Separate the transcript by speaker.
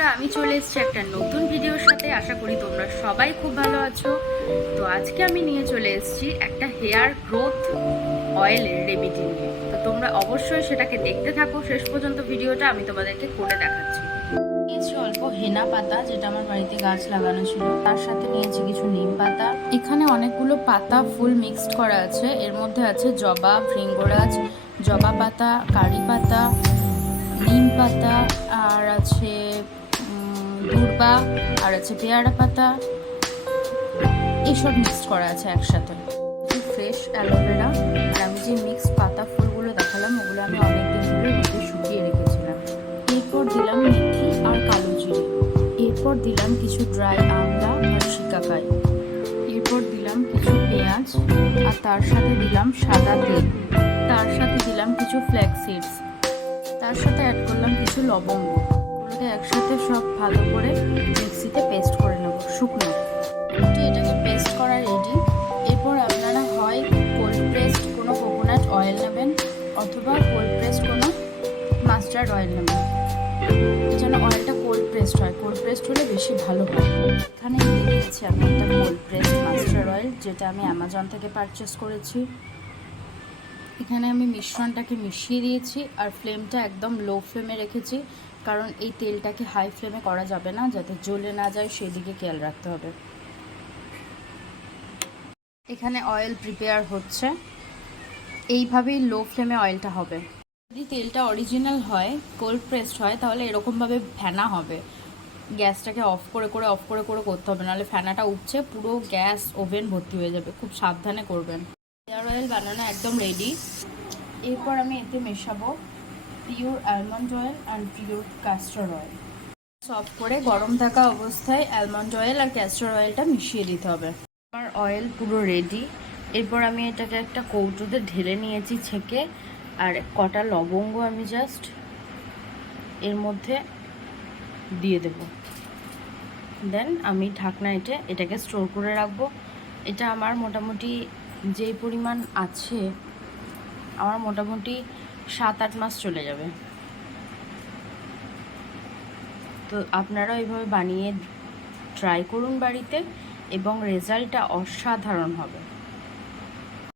Speaker 1: বন্ধুরা, আমি চলে এসেছি একটা নতুন ভিডিওর সাথে। আশা করি তোমরা সবাই খুব ভালো আছো। তো আজকে আমি নিয়ে চলে এসেছি একটা হেয়ার গ্রোথ অয়েলের রেমেডি নিয়ে। তো তোমরা অবশ্যই সেটাকে দেখতে থাকো। শেষ পর্যন্ত ভিডিওটা আমি তোমাদেরকে করে দেখাচ্ছি। নিয়েছি অল্প হেনা পাতা, যেটা আমার বাড়িতে গাছ লাগানো ছিল। তার সাথে নিয়েছি কিছু নিম পাতা। এখানে অনেকগুলো পাতা ফুল মিক্সড করা আছে। এর মধ্যে আছে জবা, ভৃঙ্গরাজ, জবা পাতা, কারি পাতা, নিম পাতা, আর আছে দূর্বা আর আছে পেয়ারা পাতা। এসব মিক্স করা আছে একসাথে। ফ্রেশ অ্যালোভেরা আর আমি যে মিক্সড পাতা ফুলগুলো দেখালাম, ওগুলো আমি অনেকদিন ধরে রোদে শুকিয়ে রেখেছিলাম। এরপর দিলাম মেথি আর কালো জিরে। এরপর দিলাম কিছু ড্রাই আমলা আর শিকাকাই। এরপর দিলাম কিছু পেঁয়াজ। আর তার সাথে দিলাম সাদা তেল। তার সাথে দিলাম কিছু ফ্ল্যাক্স সিডস তার সাথে অ্যাড করলাম কিছু লবঙ্গ। ওগুলোকে একসাথে সব ভালো করে মিক্সিতে পেস্ট করে নেব, শুকনো। তো এটাকে পেস্ট করা রেডি এরপর আপনারা হয় কোল্ড প্রেসড কোনো কোকোনাট অয়েল নেবেন, অথবা কোল্ড প্রেসড কোনো মাস্টার্ড অয়েল নেবেন। যেন অয়েলটা কোল্ড প্রেসড হয়। কোল্ড প্রেসড হলে বেশি ভালো হয়। এখানে দিয়েছি আমি একটা কোল্ড প্রেসড মাস্টার্ড অয়েল যেটা আমি অ্যামাজন থেকে পারচেস করেছি। এখানে আমি মিশ্রণটাকে মিশিয়ে দিয়েছি, আর ফ্লেমটা একদম লো ফ্লেমে রেখেছি। কারণ এই তেলটাকে হাই ফ্লেমে করা যাবে না, যাতে জ্বলে না যায়, সেদিকে খেয়াল রাখতে হবে। এখানে অয়েল প্রিপেয়ার হচ্ছে। এইভাবেই লো ফ্লেমে অয়েলটা হবে। যদি তেলটা অরিজিনাল হয় কোল্ড প্রেসড হয়, তাহলে এরকমভাবে ফেনা হবে। গ্যাসটাকে অফ করে করে অফ করে করে করতে হবে। নাহলে ফেনাটা উঠছে পুরো গ্যাস ওভেন ভর্তি হয়ে যাবে। খুব সাবধানে করবেন। হেয়ার অয়েল বানানো একদম রেডি এরপর আমি এতে মেশাবো। Pure almond oil and pure castor oil সব করে গরম থাকা অবস্থায় অ্যালমন্ড অয়েল আর ক্যাস্টর অয়েলটা মিশিয়ে দিতে হবে। আমার অয়েল পুরো রেডি এরপর আমি এটাকে একটা কৌটোতে ঢেলে নিয়েছি ছেঁকে। আর কটা লবঙ্গ আমি জাস্ট এর মধ্যে দিয়ে দেব। দেন আমি ঢাকনা এটে এটাকে স্টোর করে রাখব। এটা আমার মোটামুটি যেই পরিমাণ আছে, আমার মোটামুটি সাত, আট মাস চলে যাবে। তো আপনারা এইভাবে বানিয়ে ট্রাই করুন বাড়িতে এবং রেজাল্টটা অসাধারণ হবে।